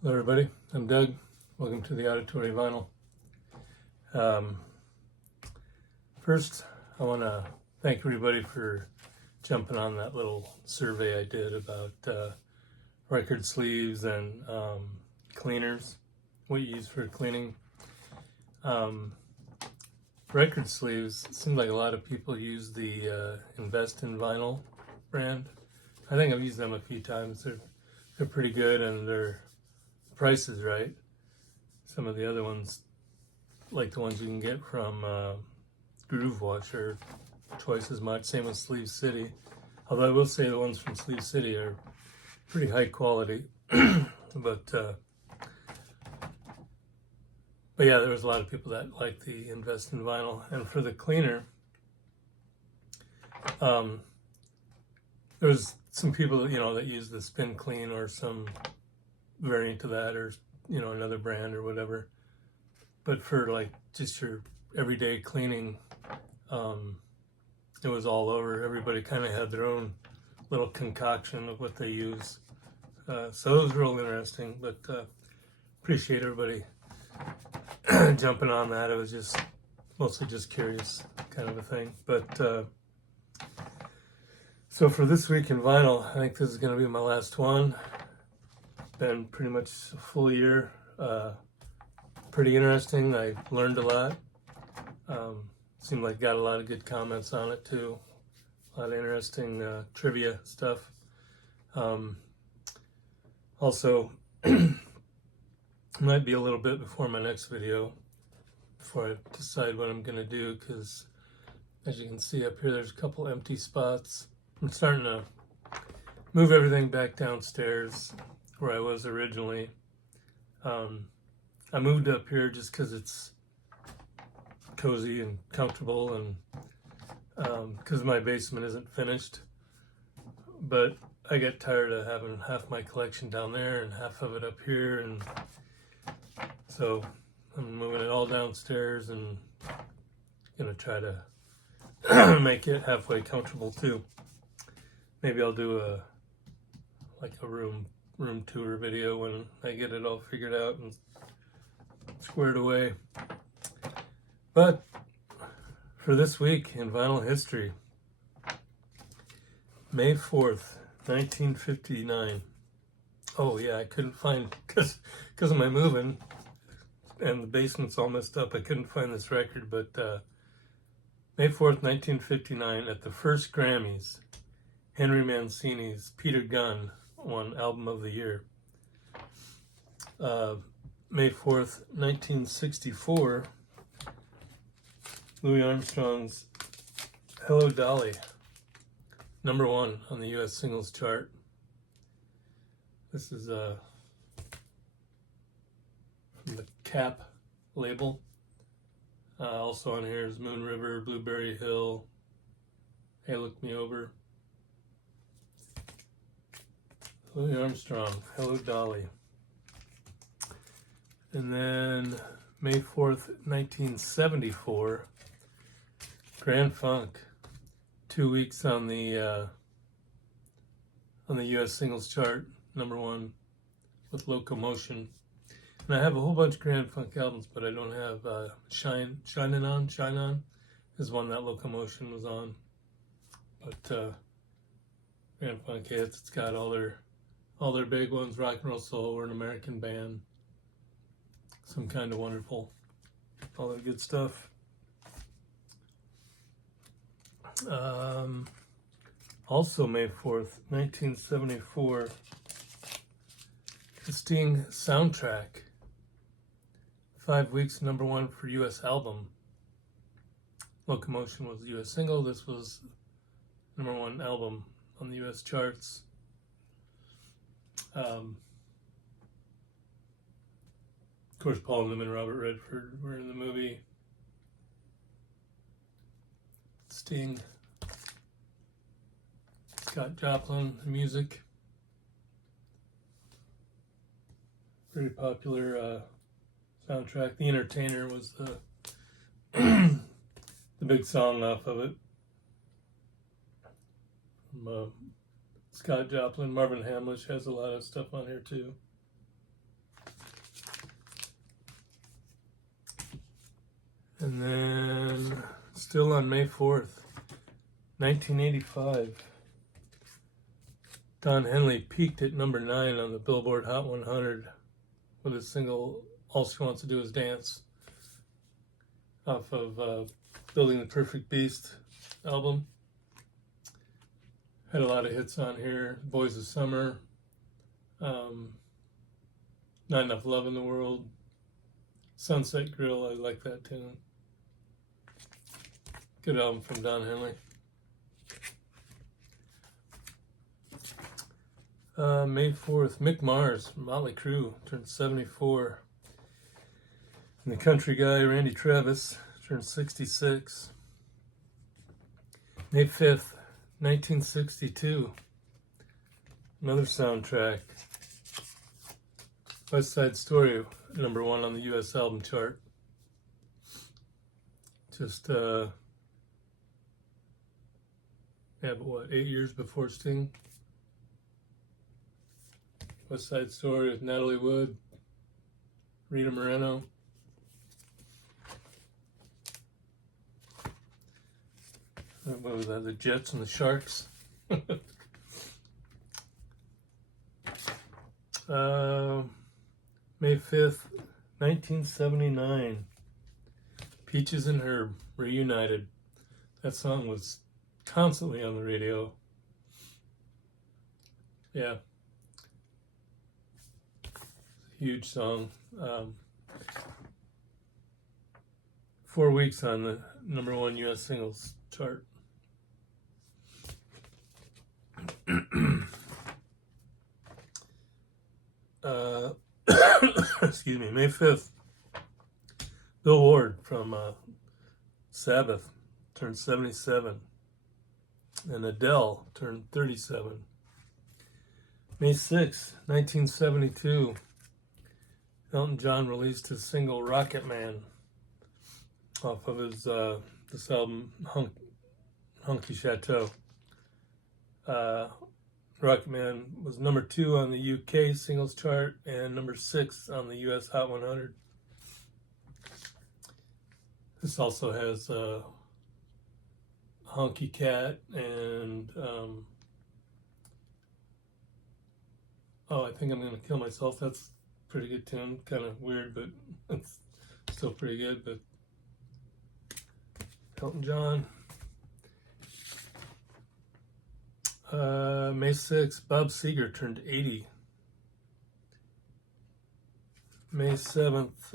Hello everybody, I'm Doug. Welcome to the Auditory Vinyl. First, I want to thank everybody for jumping on that little survey I did about record sleeves and cleaners, what you use for cleaning. Record sleeves, it seems like a lot of people use the Invest in Vinyl brand. I think I've used them a few times. They're pretty good and their price is right. Some of the other ones, like the ones you can get from Groove Wash, are twice as much. Same with Sleeve City. Although I will say the ones from Sleeve City are pretty high quality. But yeah, there was a lot of people that like the Invest in Vinyl. And for the cleaner, there's some people that use the Spin Clean or some variant of that, or another brand or whatever. But for like just your everyday cleaning, it was all over. Everybody kind of had their own little concoction of what they use. So it was real interesting, but appreciate everybody jumping on that. It was just mostly just curious kind of a thing. But so for this week in vinyl, I think this is going to be my last one. Been pretty much a full year. Pretty interesting. I learned a lot. Seemed like got a lot of good comments on it too. A lot of interesting trivia stuff. Also, might be a little bit before my next video, before I decide what I'm going to do, because as you can see up here, there's a couple empty spots. I'm starting to move everything back downstairs where I was originally. I moved up here just because it's cozy and comfortable, and because my basement isn't finished. But I get tired of having half my collection down there and half of it up here, and so I'm moving it all downstairs and gonna try to make it halfway comfortable too. Maybe I'll do a room tour video when I get it all figured out and squared away. But for this week in vinyl history, May 4th, 1959. Oh yeah, I couldn't find, because of my moving and the basement's all messed up, I couldn't find this record, but May 4th, 1959, at the first Grammys, Henry Mancini's Peter Gunn won Album of the Year. May 4th, 1964, Louis Armstrong's Hello Dolly, #1 on the US singles chart. This is from the Cap label. Also on here is Moon River, Blueberry Hill, Hey Look Me Over. Louis Armstrong, Hello Dolly. And then May 4th, 1974, Grand Funk, 2 weeks on the US singles chart, #1 with Locomotion. And I have a whole bunch of Grand Funk albums, but I don't have Shine On is one that Locomotion was on. But Grand Funk hits, it's got all their big ones: Rock and Roll Soul, We're an American Band, Some Kind of Wonderful, all that good stuff. Also May 4th, 1974, the Sting soundtrack, 5 weeks #1 for US album. Locomotion was the US single. This was #1 album on the US charts. Of course, Paul Newman and Robert Redford were in the movie. Sting, Scott Joplin, the music. Very popular soundtrack. The Entertainer was the the big song off of it. From Scott Joplin. Marvin Hamlish has a lot of stuff on here too. And then, still on May 4th, 1985, Don Henley peaked at number 9 on the Billboard Hot 100 with his single All She Wants to Do Is Dance off of Building the Perfect Beast album. Had a lot of hits on here. Boys of Summer, Not Enough Love in the World, Sunset Grill, I like that tune. Good album from Don Henley. May 4th, Mick Mars from Motley Crue turned 74. And the country guy, Randy Travis, turned 66. May 5th, 1962. Another soundtrack. West Side Story, number 1 on the U.S. album chart. Just, 8 years before Sting? West Side Story with Natalie Wood, Rita Moreno. What was that? The Jets and the Sharks. May 5th, 1979. Peaches and Herb reunited. That song was constantly on the radio. Yeah. Huge song. 4 weeks on the number 1 U.S. singles chart. Excuse me, May 5th. Bill Ward from Sabbath turned 77. And Adele turned 37. May 6th, 1972. Elton John released his single Rocket Man off of his this album Hunky Chateau. Rocket Man was number 2 on the UK singles chart and number 6 on the US Hot 100. This also has Honky Cat and I Think I'm Gonna Kill Myself. That's a pretty good tune. Kind of weird, but it's still pretty good. But Elton John. May 6th, Bob Seger turned 80. May 7th,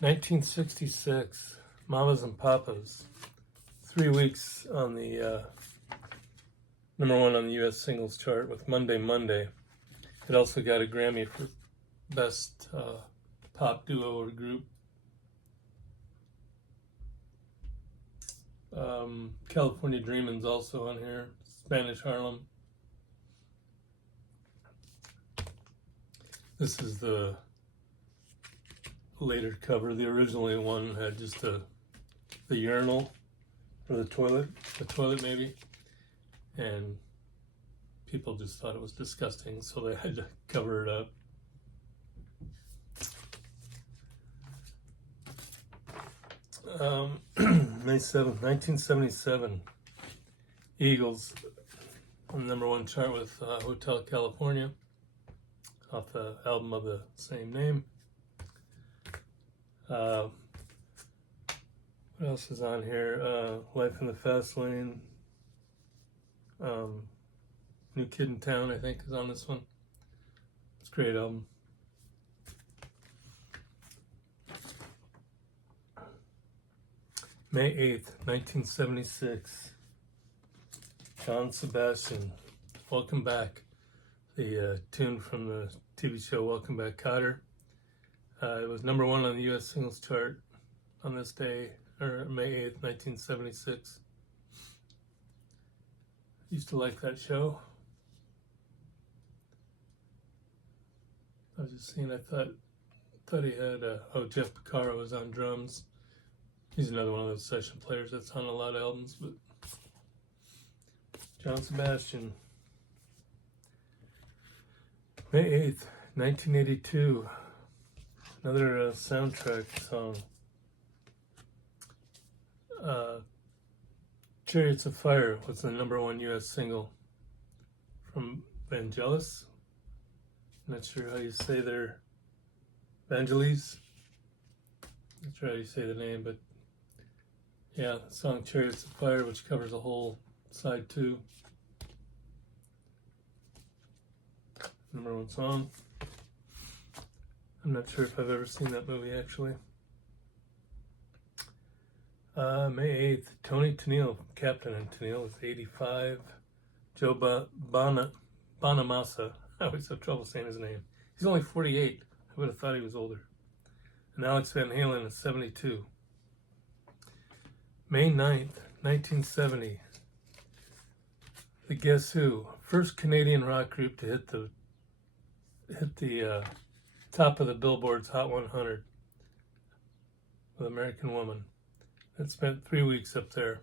1966, Mamas and Papas. 3 weeks on the number 1 on the U.S. singles chart with Monday Monday. It also got a Grammy for Best Pop Duo or Group. California Dreamin's also on here. Spanish Harlem. This is the later cover. The original one had just the urinal or the toilet maybe, and people just thought it was disgusting, so they had to cover it up. May 7th, 1977, Eagles on the number 1 chart with Hotel California off the album of the same name. What else is on here? Life in the Fast Lane. New Kid in Town, I think, is on this one. It's a great album. May 8th, 1976. John Sebastian, Welcome Back. The tune from the TV show Welcome Back, Kotter. It was number 1 on the U.S. singles chart on this day, or May 8th, 1976. Used to like that show. I was just seeing, I thought he had, Jeff Porcaro was on drums. He's another one of those session players that's on a lot of albums, but John Sebastian. May 8th, 1982. Another soundtrack song. Chariots of Fire was the #1 U.S. single from Vangelis. Not sure how you say their Vangelis. Not sure how you say the name, but yeah, the song Chariots of Fire, which covers a whole side 2. #1 song. I'm not sure if I've ever seen that movie, actually. May 8th, Tony Tennille, Captain and Tennille, was 85. Joe Bonamassa, I always have trouble saying his name. He's only 48. I would have thought he was older. And Alex Van Halen is 72. May 9th, 1970. The Guess Who, first Canadian rock group to hit the top of the Billboard's Hot 100 with American Woman. It spent 3 weeks up there.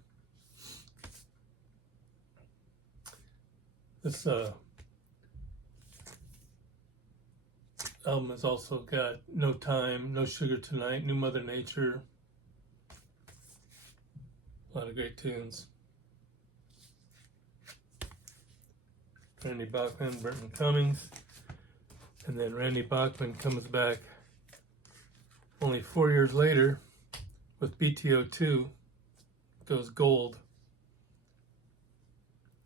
This album has also got No Time, No Sugar Tonight, New Mother Nature. A lot of great tunes. Randy Bachman, Burton Cummings. And then Randy Bachman comes back only 4 years later with BTO2, goes gold.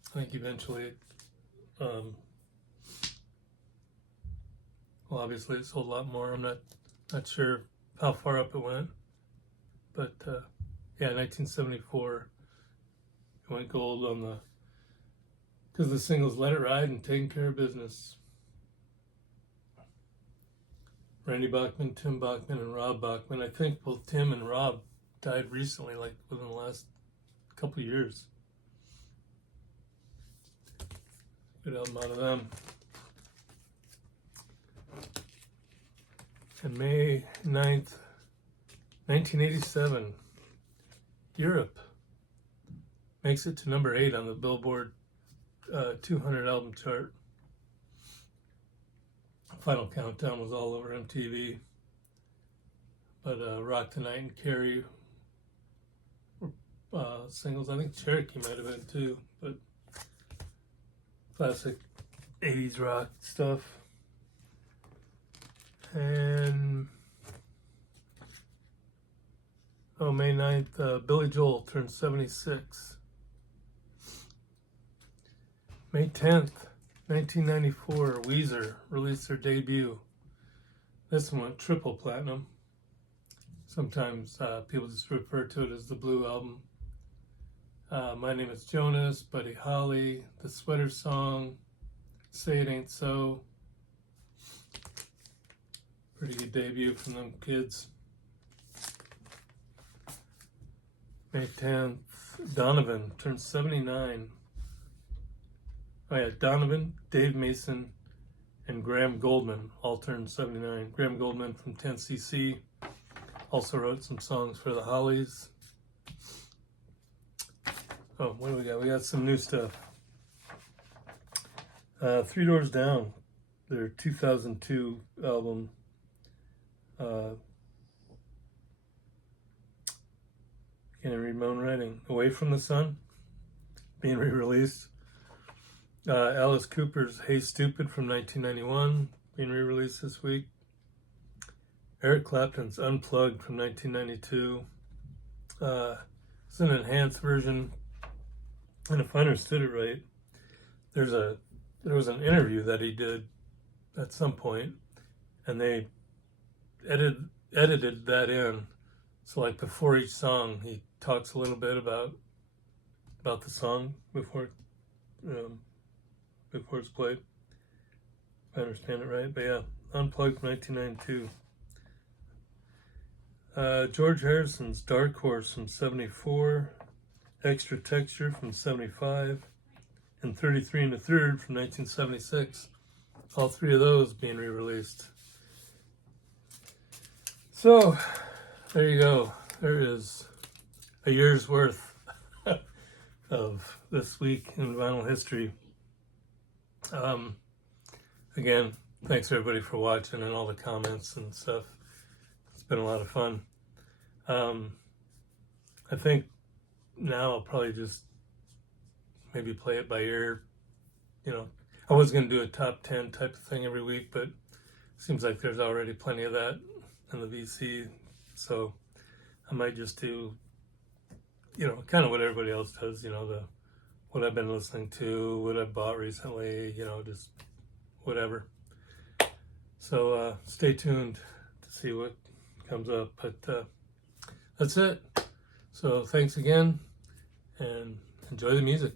I think eventually, well, obviously it sold a lot more. I'm not sure how far up it went, but yeah, 1974, it went gold on because the singles Let It Ride and Taking Care of Business. Randy Bachman, Tim Bachman, and Rob Bachman. I think both Tim and Rob died recently, like within the last couple of years. Good album out of them. And May 9th, 1987, Europe makes it to #8 on the Billboard 200 album chart. Final Countdown was all over MTV, but Rock the Night and Carrie were singles. I think Cherokee might have been too, but classic 80s rock stuff. And May 9th, Billy Joel turned 76. May 10th, 1994, Weezer released their debut. This one went triple platinum. Sometimes people just refer to it as the Blue Album. My Name is Jonas, Buddy Holly, The Sweater Song, Say It Ain't So. Pretty good debut from them kids. May 10th, Donovan turned 79. Oh yeah, Donovan, Dave Mason, and Graham Goldman all turned 79. Graham Goldman from 10cc also wrote some songs for the Hollies. Oh, what do we got? We got some new stuff. Three Doors Down, their 2002 album. Can't even read my own writing. Away from the Sun, being re-released. Alice Cooper's Hey Stupid from 1991, being re-released this week. Eric Clapton's Unplugged from 1992. It's an enhanced version, and if I understood it right, there was an interview that he did at some point, and they edited that in. So like before each song, he talks a little bit about the song before it's played. If I understand it right. But yeah, Unplugged from 1992. George Harrison's Dark Horse from 74. Extra Texture from 75. And 33 and a Third from 1976. All three of those being re-released. So, there you go. There is a year's worth of this week in vinyl history. Again, thanks everybody for watching and all the comments and stuff. been a lot of fun. I think now I'll probably just maybe play it by ear. You know, I was going to do a top 10 type of thing every week, but seems like there's already plenty of that in the VC. So I might just do, you know, kind of what everybody else does, you know, what I've been listening to, what I bought recently, you know, just whatever. So stay tuned to see what comes up. But that's it. So thanks again, and enjoy the music.